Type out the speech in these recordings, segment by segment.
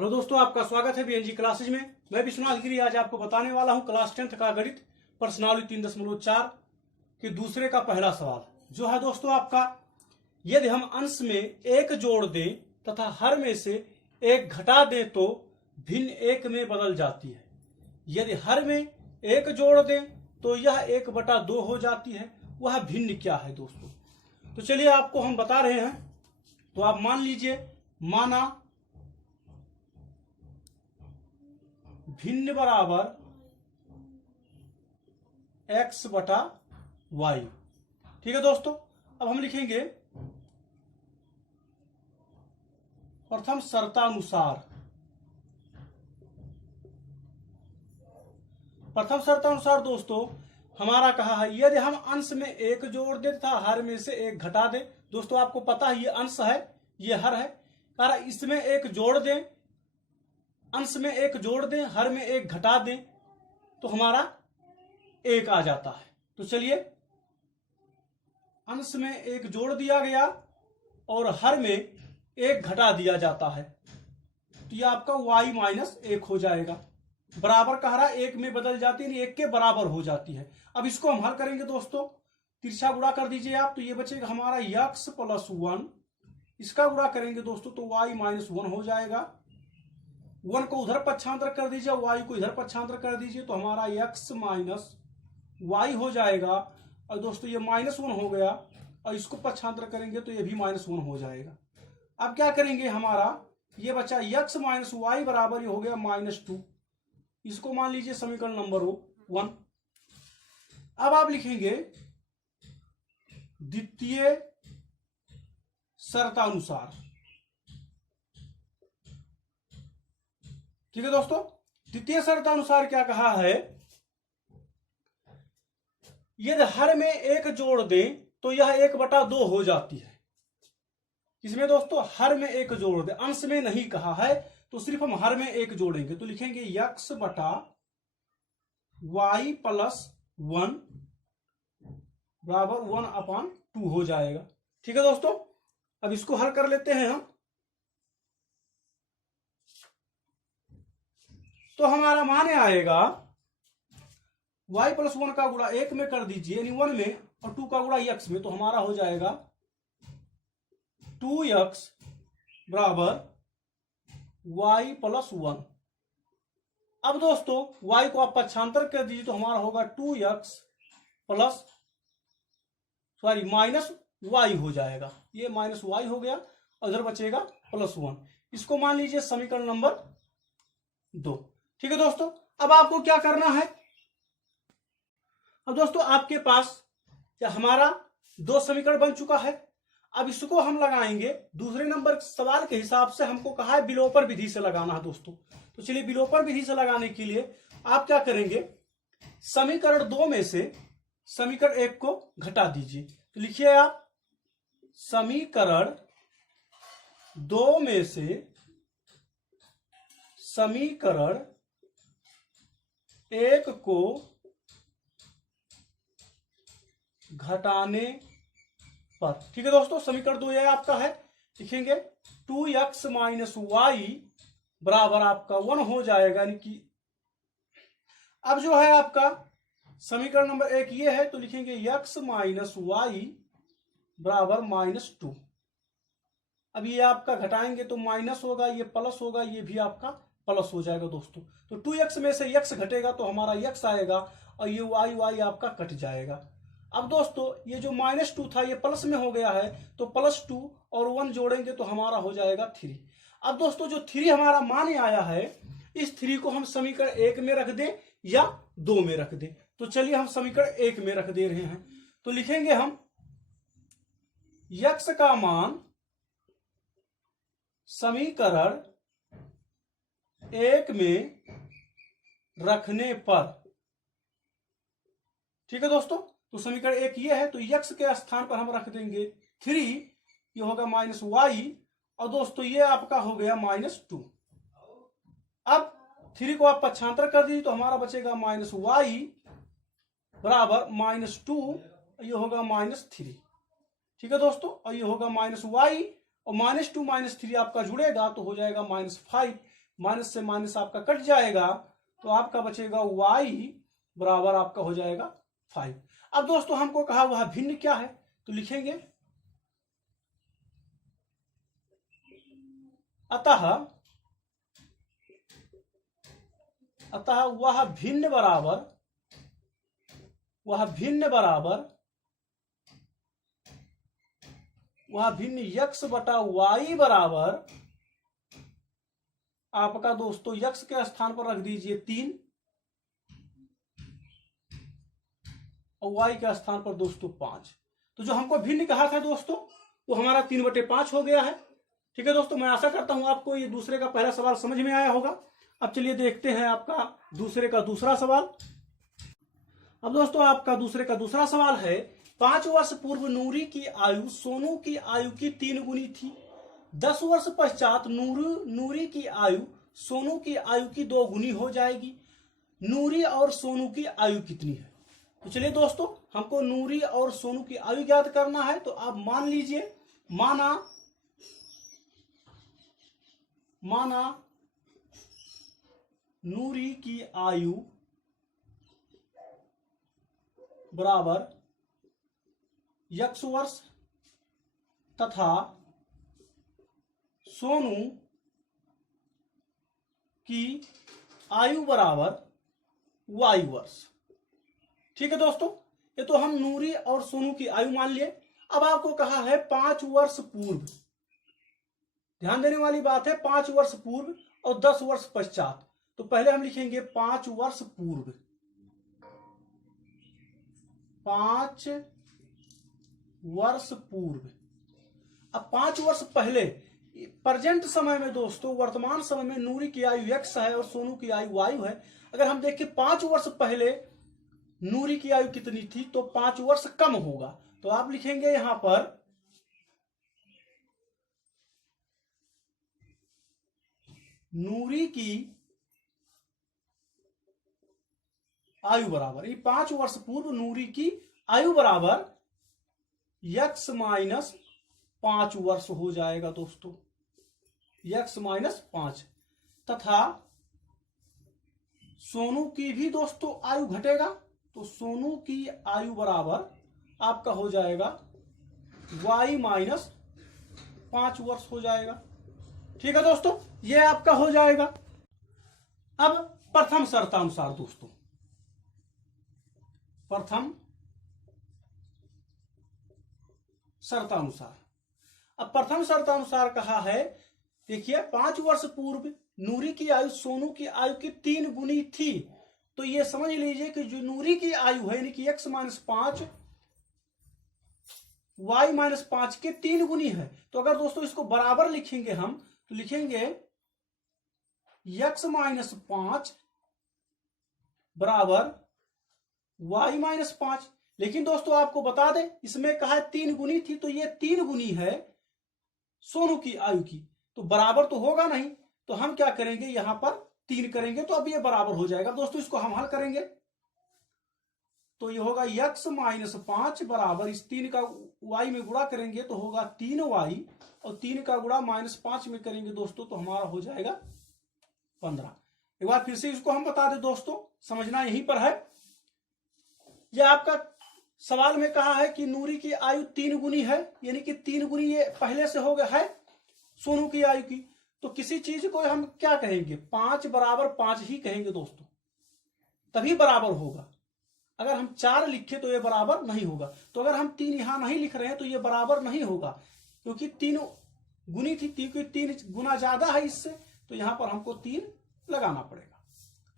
Hello दोस्तों, आपका स्वागत है बीएनजी क्लासेज में। मैं विश्वनाथ गिरी आज आपको बताने वाला हूं क्लास 10th का गणित प्रश्नावली 3.4 के दूसरे का पहला सवाल जो है दोस्तों आपका, यदि हम अंश में एक जोड़ दें तथा हर में से एक घटा दें तो भिन्न एक में बदल जाती है। यदि हर में एक जोड़ दें तो यह 1/2 हो जाती है। वह भिन्न क्या है दोस्तों? तो चलिए आपको हम बता रहे हैं। तो आप मान लीजिए, माना भिन्न बराबर x/y। ठीक है दोस्तों, अब हम लिखेंगे प्रथम शर्तानुसार। प्रथम शर्तानुसार दोस्तों हमारा कहा है, यदि हम अंश में एक जोड़ दे तथा हर में से एक घटा दे। दोस्तों आपको पता है ये अंश है, ये हर है। कारण इसमें एक जोड़ दें, अंश में एक जोड़ दें, हर में एक घटा दें तो हमारा एक आ जाता है। तो चलिए, अंश में एक जोड़ दिया गया और हर में एक घटा दिया जाता है तो यह आपका y-1 हो जाएगा। बराबर कह रहा है, एक में बदल जाती है, एक के बराबर हो जाती है। अब इसको हम हल करेंगे दोस्तों, तिरछा गुणा कर दीजिए आप, तो ये बचेगा हमारा x+1। इसका गुणा करेंगे दोस्तों तो y-1 हो जाएगा। 1 को उधर पक्षांतर कर दीजिए, y को इधर पक्षांतर कर दीजिए तो हमारा x-y हो जाएगा। और दोस्तों ये -1 हो गया और इसको पक्षांतर करेंगे तो ये भी -1 हो जाएगा। अब क्या करेंगे, हमारा ये बचा x-y बराबर ये हो गया -2। इसको मान लीजिए समीकरण नंबर 1। अब आप लिखेंगे द्वितीय शर्तानुसार। ठीक है दोस्तों, द्वितीय शर्तानुसार क्या कहा है, यदि हर में एक जोड़ दें तो यह 1/2 हो जाती है। इसमें दोस्तों हर में एक जोड़ दें, अंश में नहीं कहा है, तो सिर्फ हम हर में एक जोड़ेंगे तो लिखेंगे x/y+1 बराबर 1/2 हो जाएगा। ठीक है दोस्तों, अब इसको हल कर लेते हैं हम। तो हमारा माने आएगा y+1 का गुणा 1 में कर दीजिए, यानी 1 में, और 2 का गुणा x में, तो हमारा हो जाएगा 2x बराबर y+1। अब दोस्तों y को आप पक्षांतर कर दीजिए तो हमारा होगा 2x -y हो जाएगा। ये -y हो गया और इधर बचेगा +1। इसको मान लीजिए समीकरण नंबर 2। ठीक है दोस्तों, अब आपको क्या करना है, अब दोस्तों आपके पास हमारा 2 समीकरण बन चुका है। अब इसको हम लगाएंगे दूसरे नंबर सवाल के हिसाब से। हमको कहा है विलोपन विधि से लगाना है दोस्तों। तो चलिए, विलोपन विधि से लगाने के लिए आप क्या करेंगे, समीकरण 2 में से समीकरण 1 को घटा दीजिए। तो लिखिए आप, समीकरण 2 में से समीकरण 1 को घटाने पर। ठीक है दोस्तों, समीकरण 2 यह आपका है, लिखेंगे 2x-y बराबर आपका 1 हो जाएगा। यानी कि अब जो है आपका समीकरण नंबर 1 ये है, तो लिखेंगे x-y बराबर -2। अब ये आपका घटाएंगे तो माइनस होगा, ये प्लस होगा, ये भी आपका प्लस हो जाएगा दोस्तों। तो 2x में से x घटेगा तो हमारा x आएगा और ये y आपका कट जाएगा। अब दोस्तों ये जो -2 था ये प्लस में हो गया है, तो +2 और 1 जोड़ेंगे तो हमारा हो जाएगा 3। अब दोस्तों जो 3 हमारा माने आया है, इस 3 को हम समीकरण 1 में रख दें या 2 में रख दें। तो चलिए हम समीकरण 1 में रख दे रहे हैं। तो लिखेंगे हम x का मान समीकरण 1 में रखने पर। ठीक है दोस्तों, तो समीकरण 1 ये है, तो x के स्थान पर हम रख देंगे 3, ये होगा -y, और दोस्तों ये आपका हो गया -2। अब 3 को आप पक्षांतर कर दीजिए तो हमारा बचेगा -y बराबर -2, ये होगा -3। ठीक है दोस्तों, और ये होगा -y और -2 -3 आपका जुड़ेगा तो हो जाएगा -5। माइनस से माइनस आपका कट जाएगा, तो आपका बचेगा y बराबर आपका हो जाएगा 5। अब दोस्तों हमको कहा वह भिन्न क्या है, तो लिखेंगे अतः वह भिन्न x बटा y बराबर आपका दोस्तों x के स्थान पर रख दीजिए 3 और y के स्थान पर दोस्तों 5। तो जो हमको भिन्न कहा था दोस्तों वो हमारा 3/5 हो गया है। ठीक है दोस्तों, मैं आशा करता हूं आपको ये दूसरे का पहला सवाल समझ में आया होगा। अब चलिए देखते हैं आपका दूसरे का दूसरा सवाल। अब दोस्तों आपका दूसरे का दूसरा सवाल है, 5 वर्ष पूर्व नूरी की आयु सोनू की आयु की 3 गुनी थी। 10 वर्ष पश्चात नूरी की आयु सोनू की आयु की 2 गुनी हो जाएगी। नूरी और सोनू की आयु कितनी है? तो चलिए दोस्तों हमको नूरी और सोनू की आयु ज्ञात करना है। तो आप मान लीजिए, माना नूरी की आयु बराबर x वर्ष तथा सोनू की आयु बराबर y वर्ष। ठीक है दोस्तों, ये तो हम नूरी और सोनू की आयु मान लिए। अब आपको कहा है 5 वर्ष पूर्व, ध्यान देने वाली बात है 5 वर्ष पूर्व और 10 वर्ष पश्चात। तो पहले हम लिखेंगे 5 वर्ष पूर्व, 5 वर्ष पूर्व। अब 5 वर्ष पहले प्रेजेंट समय में दोस्तों, वर्तमान समय में नूरी की आयु x है और सोनू की आयु y है। अगर हम देखें 5 वर्ष पहले नूरी की आयु कितनी थी, तो 5 वर्ष कम होगा। तो आप लिखेंगे यहां पर नूरी की आयु बराबर, ये 5 वर्ष पूर्व नूरी की आयु बराबर x माइनस 5 वर्ष हो जाएगा दोस्तों, x माइनस 5। तथा सोनू की भी दोस्तों आयु घटेगा, तो सोनू की आयु बराबर आपका हो जाएगा y माइनस 5 वर्ष हो जाएगा। ठीक है दोस्तों, ये आपका हो जाएगा। अब प्रथम शर्तानुसार दोस्तों, प्रथम शर्तानुसार, अब प्रथम शर्तानुसार कहा है, देखिए 5 वर्ष पूर्व नूरी की आयु सोनू की आयु की 3 गुनी थी। तो ये समझ लीजिए कि जो नूरी की आयु है यानी कि x माइनस 5 y माइनस 5 के 3 गुनी है। तो अगर दोस्तों इसको बराबर लिखेंगे हम, तो लिखेंगे x माइनस 5 बराबर y माइनस 5। लेकिन दोस्तों आपको बता दें, इसमें कहा है 3 गुनी थी, तो ये 3 गुनी है सोनू की आयु की, तो बराबर तो होगा नहीं। तो हम क्या करेंगे, यहां पर 3 करेंगे तो अब ये बराबर हो जाएगा। दोस्तों इसको हम हल करेंगे तो ये होगा x माइनस 5 बराबर, इस 3 का y में गुणा करेंगे तो होगा 3y, और 3 का गुणा माइनस 5 में करेंगे दोस्तों तो हमारा हो जाएगा 15। एक बार फिर से इसको हम बता दें दोस्तों, समझना यहीं पर है। यह आपका सवाल में कहा है कि नूरी की आयु 3 गुनी है, यानी कि 3 गुनी ये पहले से हो गया है सोनू की आयु की। तो किसी चीज को हम क्या कहेंगे, 5 बराबर 5 ही कहेंगे दोस्तों, तभी बराबर होगा। अगर हम 4 लिखे तो ये बराबर नहीं होगा। तो अगर हम 3 यहां नहीं लिख रहे हैं तो ये बराबर नहीं होगा, क्योंकि 3 गुनी थी, 3 गुना ज्यादा है इससे, तो यहां पर हमको 3 लगाना पड़ेगा,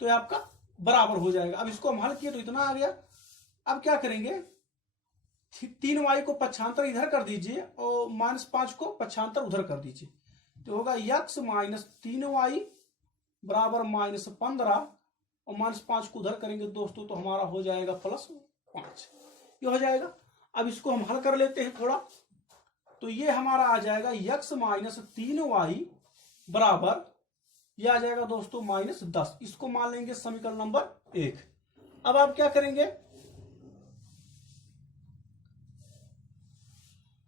तो ये आपका बराबर हो जाएगा। अब इसको हम हल किए तो इतना आ गया। अब क्या करेंगे, 3y को पक्षांतर इधर कर दीजिए और माइनस 5 को पक्षांतर उधर कर दीजिए, तो होगा x माइनस 3y बराबर माइनस 15, और माइनस 5 को उधर करेंगे दोस्तों तो हमारा हो जाएगा प्लस 5, ये हो जाएगा। अब इसको हम हल कर लेते हैं थोड़ा, तो ये हमारा आ जाएगा x माइनस 3y बराबर, ये आ जाएगा दोस्तों माइनस 10। इसको मान लेंगे समीकरण नंबर 1। अब आप क्या करेंगे,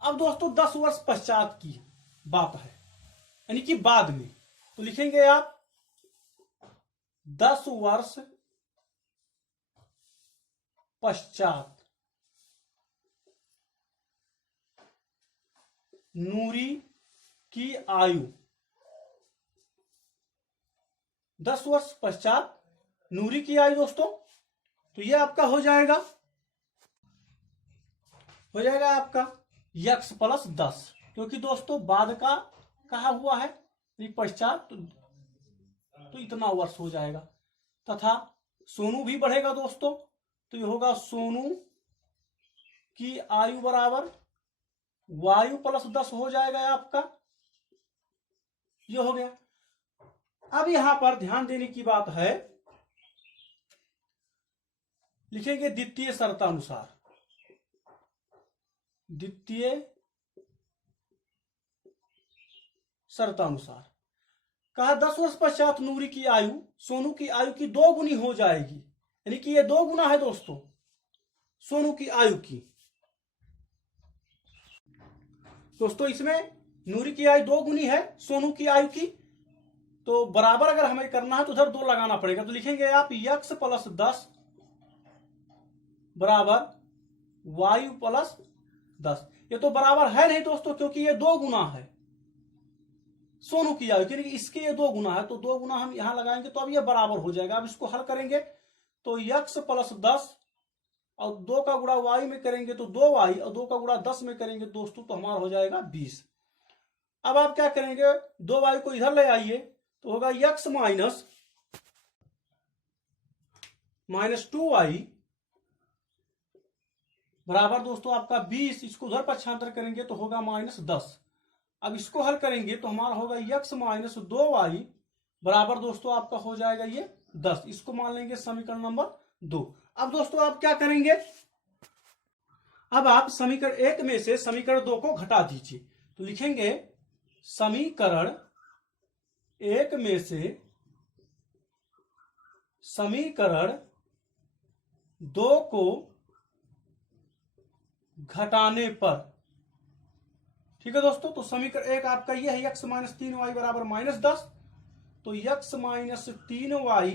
अब दोस्तों 10 वर्ष पश्चात की बात है, यानी कि बाद में, तो लिखेंगे आप 10 वर्ष पश्चात नूरी की आयु, 10 वर्ष पश्चात नूरी की आयु दोस्तों, तो ये आपका हो जाएगा आपका यक्स प्लस 10, क्योंकि दोस्तों बाद का कहा हुआ है पश्चात, तो इतना वर्ष हो जाएगा। तथा सोनू भी बढ़ेगा दोस्तों, तो ये होगा सोनू की आयु बराबर वायु प्लस 10 हो जाएगा आपका, ये हो गया। अब यहां पर ध्यान देने की बात है, लिखेंगे द्वितीय शर्तानुसार, द्वितीय शर्तानुसार कहा 10 वर्ष पश्चात नूरी की आयु सोनू की आयु की 2 गुनी हो जाएगी, यानी कि ये 2 गुना है दोस्तों सोनू की आयु की। दोस्तों इसमें नूरी की आयु 2 गुनी है सोनू की आयु की, तो बराबर अगर हमें करना है तो उधर 2 लगाना पड़ेगा, तो लिखेंगे आप यक्स प्लस 10 बराबर वायु प्लस 10। ये तो बराबर है नहीं दोस्तों, क्योंकि ये 2 गुना है सोनू की आयु, क्योंकि इसके ये 2 गुना है, तो 2 गुना हम यहां लगाएंगे तो अब ये बराबर हो जाएगा। अब इसको हल करेंगे तो यक्स प्लस 10 और 2 का गुणा वाई में करेंगे तो 2y, और 2 का गुणा 10 में करेंगे दोस्तों तो हमारा हो जाएगा 20। अब आप क्या करेंगे, 2y को इधर ले आइए तो होगा यक्स माइनस 2y बराबर दोस्तों आपका 20, इसको उधर पक्षांतर करेंगे तो होगा -10। अब इसको हल करेंगे तो हमारा होगा यक्स माइनस 2y बराबर दोस्तों आपका हो जाएगा ये 10, इसको मान लेंगे समीकरण नंबर 2। अब दोस्तों आप क्या करेंगे, अब आप समीकरण 1 में से समीकरण 2 को घटा दीजिए, तो लिखेंगे समीकरण 1 में से समीकरण 2 को घटाने पर, ठीक है दोस्तों। तो समीकरण 1 आपका यह है यक्स माइनस 3y बराबर -10, तो यक्स माइनस 3y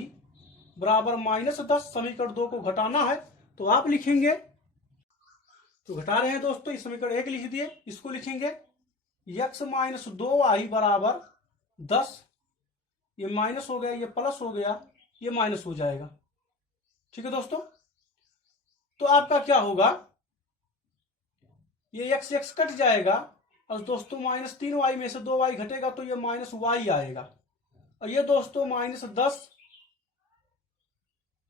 बराबर -10, समीकरण 2 को घटाना है तो आप लिखेंगे, तो घटा रहे हैं दोस्तों, इस समीकरण 1 लिख दिए, इसको लिखेंगे यक्स माइनस 2y बराबर 10, ये माइनस हो गया, ये प्लस हो गया, ये माइनस हो जाएगा, ठीक है दोस्तों। तो आपका क्या होगा, ये x x कट जाएगा और दोस्तों -3y में से 2y घटेगा तो ये -y आएगा, और ये दोस्तों -10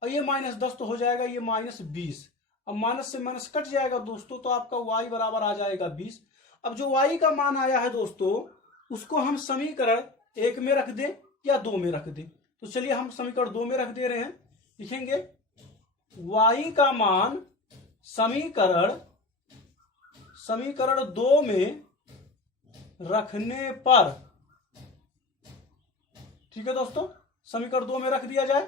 और ये -10 तो हो जाएगा ये -20, अब माइनस से माइनस कट जाएगा दोस्तों तो आपका y बराबर आ जाएगा 20। अब जो y का मान आया है दोस्तों उसको हम समीकरण 1 में रख दें या 2 में रख दें, तो चलिए हम समीकरण 2 में रख दे रहे हैं, लिखेंगे y का मान समीकरण 2 में रखने पर, ठीक है दोस्तों, समीकरण 2 में रख दिया जाए,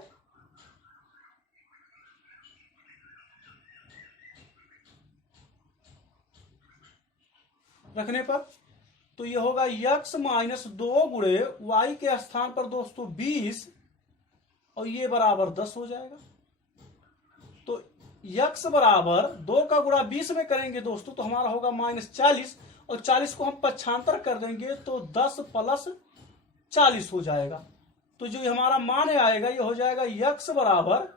रखने पर तो ये होगा यक्स माइनस 2 गुणे वाई के स्थान पर दोस्तों 20 और ये बराबर 10 हो जाएगा। तो यक्स बराबर 2 का गुणा 20 में करेंगे दोस्तों तो हमारा होगा -40, और 40 को हम पक्षांतर कर देंगे तो 10 प्लस 40 हो जाएगा, तो जो हमारा मान आएगा ये हो जाएगा यक्स बराबर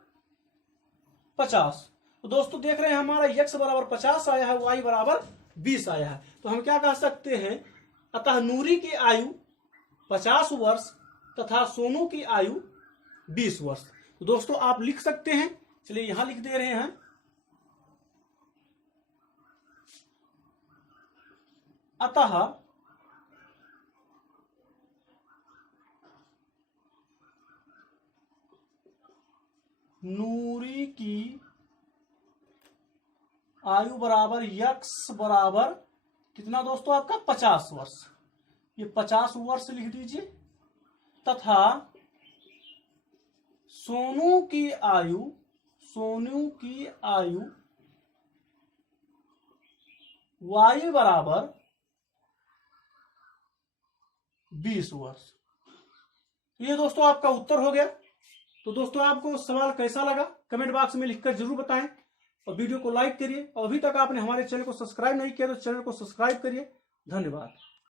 50। तो दोस्तों देख रहे हैं हमारा यक्स बराबर 50 आया है, वाई बराबर 20 आया है, तो हम क्या कह सकते हैं, अतः नूरी की आयु 50 वर्ष तथा सोनू की आयु 20 वर्ष। तो दोस्तों आप लिख सकते हैं, चलिए यहां लिख दे रहे हैं, अतः नूरी की आयु बराबर यक्स बराबर कितना दोस्तों आपका 50 वर्ष, ये 50 वर्ष लिख दीजिए, तथा सोनू की आयु वायु बराबर 20 वर्ष। ये दोस्तों आपका उत्तर हो गया। तो दोस्तों आपको सवाल कैसा लगा कमेंट बॉक्स में लिखकर जरूर बताएं और वीडियो को लाइक करिए और अभी तक आपने हमारे चैनल को सब्सक्राइब नहीं किया तो चैनल को सब्सक्राइब करिए। धन्यवाद।